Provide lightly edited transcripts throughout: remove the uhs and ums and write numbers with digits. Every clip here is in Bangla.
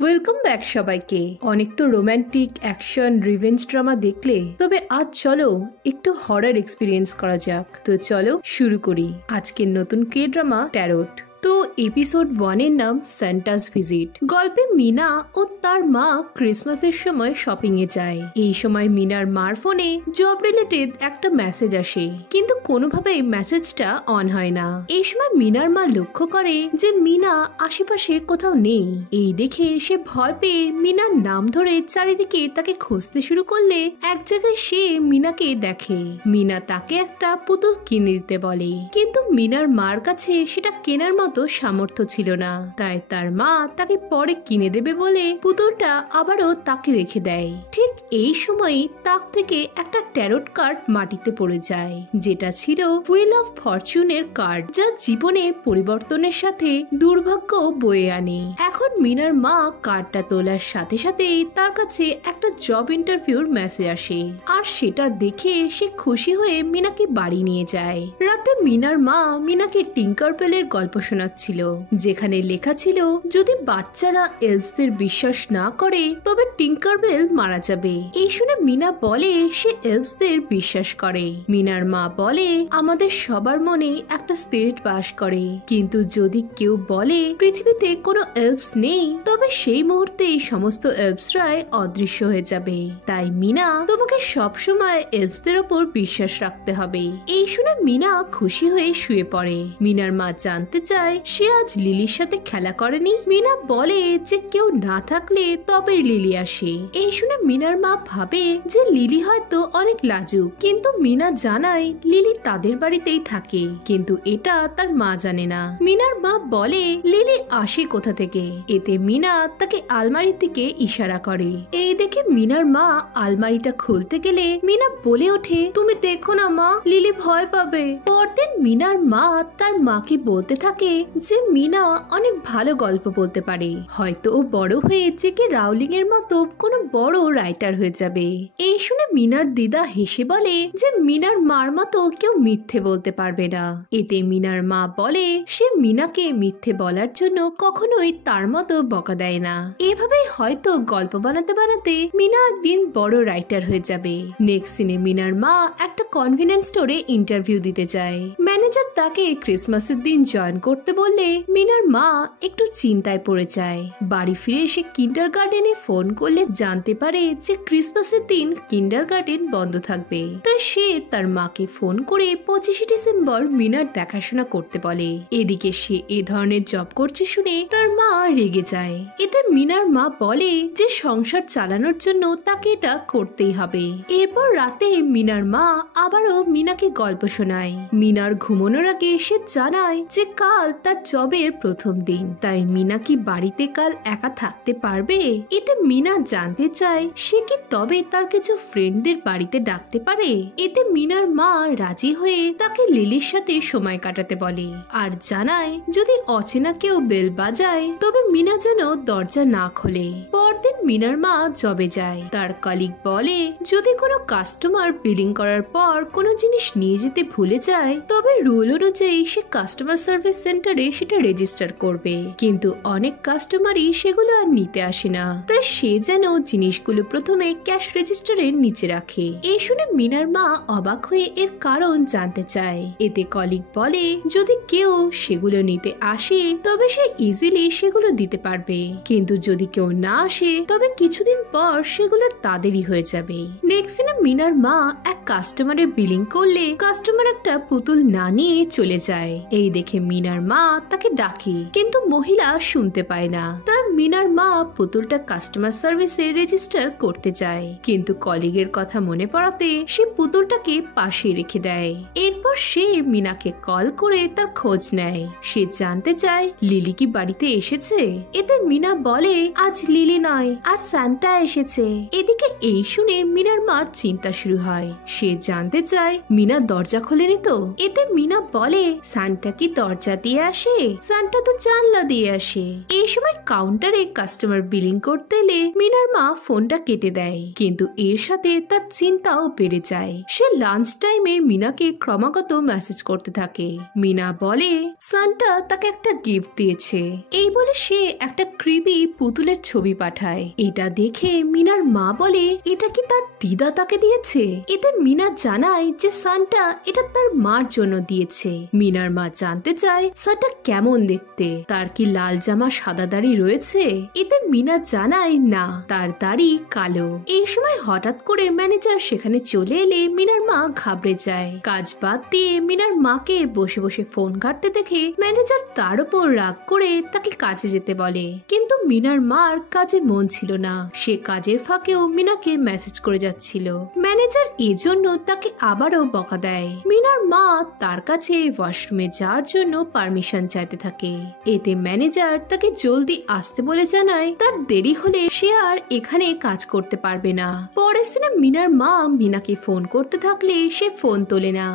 ওয়েলকাম ব্যাক সবাইকে। অনেক তো রোমান্টিক অ্যাকশন রিভেঞ্জ ড্রামা দেখলে, তবে আজ চলো একটু হরর এক্সপিরিয়েন্স করা যাক। তো চলো শুরু করি আজকের নতুন কে ড্রামা ট্যারোট। তো এপিসোড 1 এর নাম সান্টাস ভিজিট। গল্পে মিনা ও তার মা ক্রিসমাসের সময় শপিং এ যায়। এই সময় মিনার মার ফোনে জব রিলেটেড একটা মেসেজ আসে, কিন্তু কোনোভাবেই মেসেজটা অন হয় না। এই সময় মিনার মা লক্ষ্য করে যে মিনা আশেপাশে কোথাও নেই। এই দেখে সে ভয় পেয়ে মিনার নাম ধরে চারিদিকে তাকে খুঁজতে শুরু করলে এক জায়গায় সে মিনাকে দেখে। মিনা তাকে একটা পুতুল কিনে দিতে বলে, কিন্তু মিনার মার কাছে সেটা কেনার মতো সামর্থ্য ছিল না। তাই তার মা তাকে পরে কিনে দেবে বলে পুতুলটা আবারও তাকে রেখে দেয়। ঠিক এই সময়ই তাক থেকে একটা ট্যারোট কার্ড মাটিতে পড়ে যায়, যেটা ছিল হুইল অফ ফরচুনের কার্ড, যা জীবনে পরিবর্তনের সাথে দুর্ভাগ্য বয়ে আনে। এখন মিনার মা কার্ডটা তোলার সাথে সাথেই তার কাছে একটা জব ইন্টারভিউর মেসেজ আসে, আর সেটা দেখে সে খুশি হয়ে মিনাকে বাড়ি নিয়ে যায়। রাতে মিনার মা মিনাকে টিঙ্কারবেলের গল্প শোনাচ্ছিল, যেখানে লেখা ছিল যদি বাচ্চারা এলসদের বিশ্বাস না করে তবে টিঙ্কারবেল মারা যাবে। এই শুনে মিনা বলে সে এলসদের বিশ্বাস করে। মিনার মা বলে আমাদের সবার মনে একটা স্পিরিট বাস করে, কিন্তু যদি কেউ বলে পৃথিবীতে কোনো এলস নেই তবে সেই মুহূর্তেই সমস্ত এলসরাই অদৃশ্য হয়ে যাবে। তাই মিনা তোমাকে সবসময় এলসদের ওপর বিশ্বাস রাখতে হবে। এই শুনে মিনা খুশি হয়ে শুয়ে পড়ে। মিনার মা জানতে চায় সে আজ লিলির সাথে খেলা করেনি। মিনা বলে যে কেউ না থাকলে তবেই লিলি আসে। এই শুনে মিনার মা ভাবে যে লিলি হয়তো অনেক লাজুক, কিন্তু মিনা জানায় লিলি তাদের বাড়িতেই থাকে, কিন্তু এটা তার মা জানে না। মিনার মা বলে লিলি আসে কোথা থেকে। এতে মিনা তাকে আলমারির দিকে ইশারা করে। এই দেখে মিনার মা আলমারিটা খুলতে গেলে মিনা বলে ওঠে তুমি দেখো না মা, লিলি ভয় পাবে। পরদিন মিনার মা তার মাকে বলতে থাকে যে মিনা অনেক ভালো গল্প বলতে পারে, হয়তো ও বড় হয়ে জেকে রাউলিং এর মতো কোনো বড় রাইটার হয়ে যাবে। এই শুনে মিনার দিদা হেসে বলে যে মিনার মার মতো কেউ মিথ্যে বলতে পারবে না। এতে মিনার মা বলে সে মিনাকে মিথ্যে বলার জন্য কখনোই তার মতো বকা দেয় না। এভাবেই হয়তো গল্প বানাতে বানাতে মিনা একদিন বড় রাইটার হয়ে যাবে। নেক্সট সিনে মিনার মা একটা কনভেনিয়েন্স স্টোরে ইন্টারভিউ দিতে যায়। ম্যানেজার তাকে ক্রিসমাসের দিন জয়েন করতে বললে মিনার মা একটু চিন্তায় পড়ে যায়। বাড়ি ফিরে এসে কিন্ডারগার্টেনে ফোন করলে জানতে পারে যে ক্রিসমাসের দিন কিন্ডারগার্টেন বন্ধ থাকবে। তাই সে তার মাকে ফোন করে 25 ডিসেম্বর মিনার দেখাশোনা করতে বলে। এদিকে সে এ ধরনের জব করছে শুনে তার মা রেগে যায়। এতে মিনার মা বলে যে সংসার চালানোর জন্য তাকে এটা করতেই হবে। এরপর রাতে মিনার মা আবারও মিনাকে গল্প শোনায়। মিনার ঘুমানোর আগে সে জানায় যে কাল তার জবের প্রথম দিন, তাই মিনা কি বাড়িতে কাল একা থাকতে পারবে। এতে মিনা জানতে চায় সে কি তবে তার কিছু ফ্রেন্ডদের বাড়িতে ডাকতে পারে। এতে মিনার মা রাজি হয়ে তাকে লিলির সাথে সময় কাটাতে বলে, আর জানায় যদি অচেনা কেউ বেল বাজায় তবে মিনা যেন দরজা না খোলে। পরদিন মিনার মা জবে যায়। তার কলিগ বলে যদি কোনো কাস্টমার বিলিং করার পর কোনো জিনিস নিয়ে যেতে ভুলে যায় তবে রুল অনুযায়ী সে কাস্টমার সার্ভিস সেন্টারে সেটা রেজিস্টার করবে, কিন্তু অনেক কাস্টমারই সেগুলো আর নিতে আসে না। তাই সে যেন জিনিসগুলো প্রথমে ক্যাশ রেজিস্টারের নিচে রাখে। এই শুনে মিনার মা অবাক হয়ে এর কারণ জানতে চায়। এতে কলিগ বলে যদি কেউ সেগুলো নিতে আসে তবে সে ইজিলি সেগুলো দিতে পারবে, কিন্তু যদি কেউ না আসে তবে কিছুদিন পর সেগুলো তাদেরই হয়ে যাবে। নেক্সট দিনে মিনার মা এক কাস্টমারের বিলিং করলে কাস্টমার একটা পুতুল না নিয়ে চলে যায়। এই দেখে মিনার মা তাকে ডাকে, কিন্তু মহিলা শুনতে পায় না। তাই মিনার মা পুতুলটা কাস্টমার সার্ভিসে রেজিস্টার করতে চায়, কিন্তু কলিগের কথা মনে পড়াতে সে পুতুলটাকে পাশে রেখে দেয়। এরপর সে মিনাকে কল করে তার খোঁজ নেয়। সে জানতে চায় লিলি কি বাড়িতে এসেছে। এতে মিনা বলে আজ লিলি নয়, আজ সান্টা এসেছে। এদিকে এই শুনে মিনার মার চিন্তা শুরু হয়। সে জানতে চায় মিনা দরজা খোলেনি তো। এতে মিনা বলে সান্টা কি দরজা দিয়ে আসে, সান্টা তো জানলা দিয়ে আসে। এই সময় কাউন্টারে কাস্টমার বিলিং করতে এলে মিনার মা ফোনটা কেটে দেয়, কিন্তু এর সাথে তার চিন্তাও বেড়ে যায়। সে লাঞ্চ টাইমে মিনাকে ক্রমাগত মেসেজ করতে থাকে। মিনা বলে সান্টা তাকে একটা গিফট দিয়েছে, এই বলে সে একটা ক্রিপি পুতুলের ছবি পাঠায়। এটা দেখে মিনার মা বলে এটা কি তার দিদা তাকে দিয়েছে। এতে মিনা জানায় যে সান্টা এটা তার মার জন্য দিয়েছে। মিনার মা জানতে চায় সান্টা কেমন দেখতে, তার কি লাল জামা সাদা দাড়ি রয়েছে। এতে মিনা জানায় না, তার দাড়ি কালো। এই সময় হঠাৎ করে ম্যানেজার সেখানে চলে এলে মিনার মা ঘাবড়ে যায়। কাজ বাদ দিয়ে মিনার মাকে বসে বসে ফোন ঘাটতে দেখে ম্যানেজার তার উপর রাগ করে তাকে কাজে যেতে বলে, কিন্তু মিনার মার কাজে মন ছিল না। সে কাজের ফাঁকেও মিনাকে মেসেজ করে যাচ্ছিল। ম্যানেজার এজন্য তাকে আবারও বকা দেয়। মিনার মা তার কাছে ওয়াশরুমে যাওয়ার জন্য পারমিশন চাইতে থাকে। এতে ম্যানেজার তাকে জলদি আসতে বলে জানায় তার দেরি হলে সে আর এখানে কাজ করতে পারবে না। পরের দিনে মিনার মা মিনাকে ফোন করতে থাকলে সে ফোন তোলে না।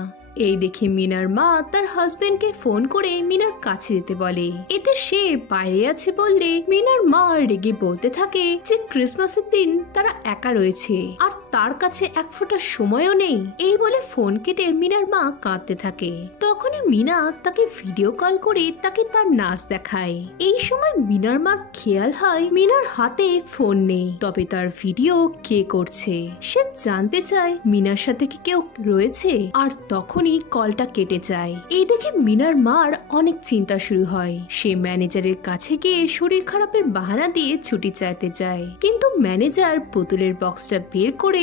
এই দেখে মিনার মা তার হাজবেন্ডকে ফোন করে মিনার কাছে যেতে বলে। এতে সে বাইরে আছে বললে মিনার মা রেগে বলতে থাকে যে ক্রিসমাসের দিন তারা একা রয়েছে আর তার কাছে এক ফোঁটা সময়ও নেই। এই বলে ফোন কেটে মিনার মা কাঁদতে থাকে। তখনই মিনা তাকে ভিডিও কল করে তাকে তার নাচ দেখায়। এই সময় মিনার মার খেয়াল হয় মিনার হাতে ফোন নেই, তবে তার ভিডিও কে করছে। সে জানতে চায় মিনার সাথে কি কেউ রয়েছে, আর তখনই কলটা কেটে যায়। এই দেখে মিনার মার অনেক চিন্তা শুরু হয়। সে ম্যানেজারের কাছে গিয়ে শরীর খারাপের বাহানা দিয়ে ছুটি চাইতে যায়, কিন্তু ম্যানেজার পুতুলের বক্সটা বের করে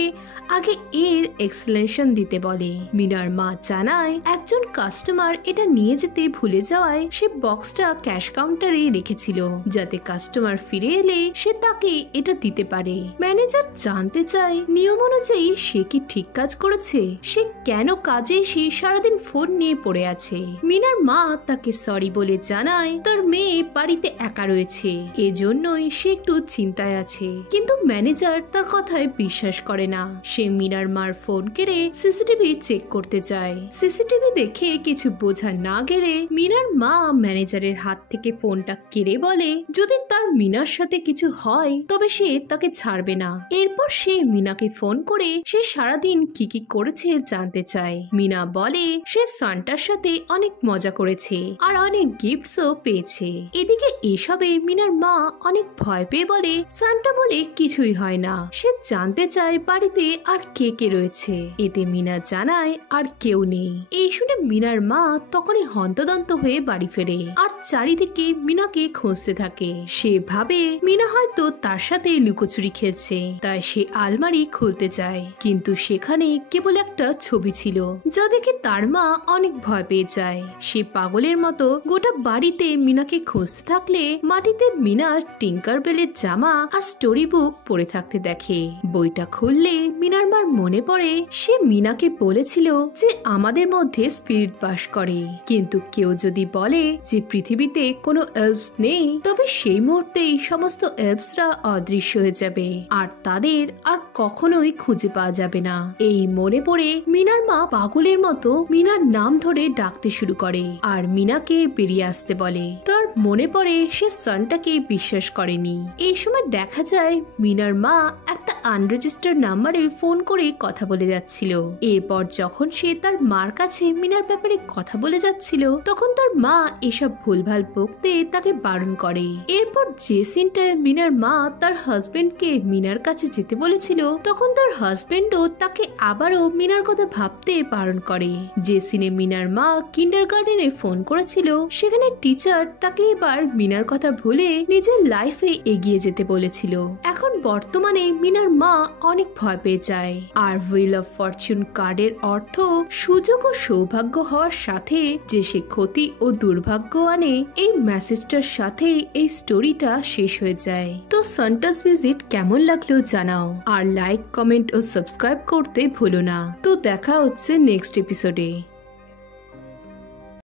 আগে এর এক্সপ্লেনেশন দিতে বলে। মিনার মা জানায় একজন কাস্টমার এটা নিয়ে যেতে ভুলে যাওয়ায় সে বক্সটা ক্যাশ কাউন্টারে রেখেছিল, যাতে কাস্টমার ফিরে এলে সে তাকে এটা দিতে পারে। ম্যানেজার জানতে চায় নিয়ম অনুযায়ী সে কি ঠিক কাজ করেছে, সে কেন কাজে এসে সারাদিন ফোন নিয়ে পড়ে আছে। মিনার মা তাকে সরি বলে জানায় তার মেয়ে বাড়িতে একা রয়েছে, এজন্যই সে একটু চিন্তায় আছে। কিন্তু ম্যানেজার তার কথায় বিশ্বাস করে না। সে মিনার মার ফোন কেড়ে সিসিটিভি চেক করতে যায়। সিসিটিভি দেখে কিছু বোঝা না গেলে মিনার মা ম্যানেজারের হাত থেকে ফোনটা কেড়ে বলে যদি তার মিনার সাথে কিছু হয় তবে সে তাকে ছাড়বে না। এরপর সে মিনাকে ফোন করে সে সারাদিন কি কি করেছে জানতে চায়। মিনা বলে সে সান্টার সাথে অনেক মজা করেছে আর অনেক গিফটসও পেয়েছে। এদিকে এসবে মিনার মা অনেক ভয় পেয়ে বলে সান্টা বলে কিছুই হয় না। সে জানতে চায় বাড়িতে আর কে কে রয়েছে। এতে মিনা জানায় আর কেউ নেই। এই শুনে মিনার মা তখনই হন্তদন্ত হয়ে বাড়ি ফেরে আর চারিদিকে মিনাকে খুঁজতে থাকে। সে ভাবে মিনা হয়তো তার সাথে লুকোচুরি খেলছে, তাই সে আলমারি খুলতে যায়, কিন্তু সেখানে কেবল একটা ছবি ছিল, যা দেখে তার মা অনেক ভয় পেয়ে যায়। সে পাগলের মতো গোটা বাড়িতে মিনাকে খুঁজতে থাকলে মাটিতে মিনার টিঙ্কার বেলের জামা আর স্টোরি বুক পড়ে থাকতে দেখে। বইটা খুললে মিনার মার মনে পড়ে সে মিনাকে বলেছিল যে আমাদের মধ্যে স্পিরিট বাস করে, কিন্তু কেউ যদি বলে যে পৃথিবীতে কোনো এলভস নেই তবে সেই মুহূর্তেই সমস্ত এলভসরা অদৃশ্য হয়ে যাবে আর তাদের আর কখনোই খুঁজে পাওয়া যাবে না। এই মনে পড়ে মিনার মা পাগলের মতো মিনার নাম ধরে ডাকতে শুরু করে আর মিনাকে বেরিয়ে আসতে বলে। তার মনে পড়ে সে সান্টাকে বিশ্বাস করেনি। এই সময় দেখা যায় মিনার মা একটা আনরেজিস্টার্ড নাম্বারে ফোন করে কথা বলে যাচ্ছিল। এরপর যখন সে তার মার কাছে মিনার ব্যাপারে কথা বলে যাচ্ছিল তখন তার মা এসব ভুলভাল বকতে তাকে বারণ করে। এরপর যে সিনটা মিনার মা তার হাজবেন্ডকে মিনার কাছে যেতে বলেছিল তখন তার হাজবেন্ডও তাকে আবারও মিনার কথা ভাবতে বারণ করে। যে সিনে মিনার মা কিন্ডারগার্টেনে ফোন করেছিল সেখানে টিচার তাকে এবার মিনার কথা ভুলে নিজের লাইফে এগিয়ে যেতে বলেছিল। এখন বর্তমানে মিনার মা অনেক ভয় পেয়ে যায় আর হুইল অফ ফরচুন কার্ডের অর্থ সুযোগ ও সৌভাগ্য হওয়ার সাথে যে সে ক্ষতি ও দুর্ভাগ্য আনে। এই মেসেজটার সাথে এই স্টোরিটা শেষ হয়ে যায়। তো সান্টাস ভিজিট কেমন লাগলো জানাও আর লাইক, কমেন্ট ও সাবস্ক্রাইব করতে ভুলো না। তো দেখা হচ্ছে নেক্সট এপিসোডে।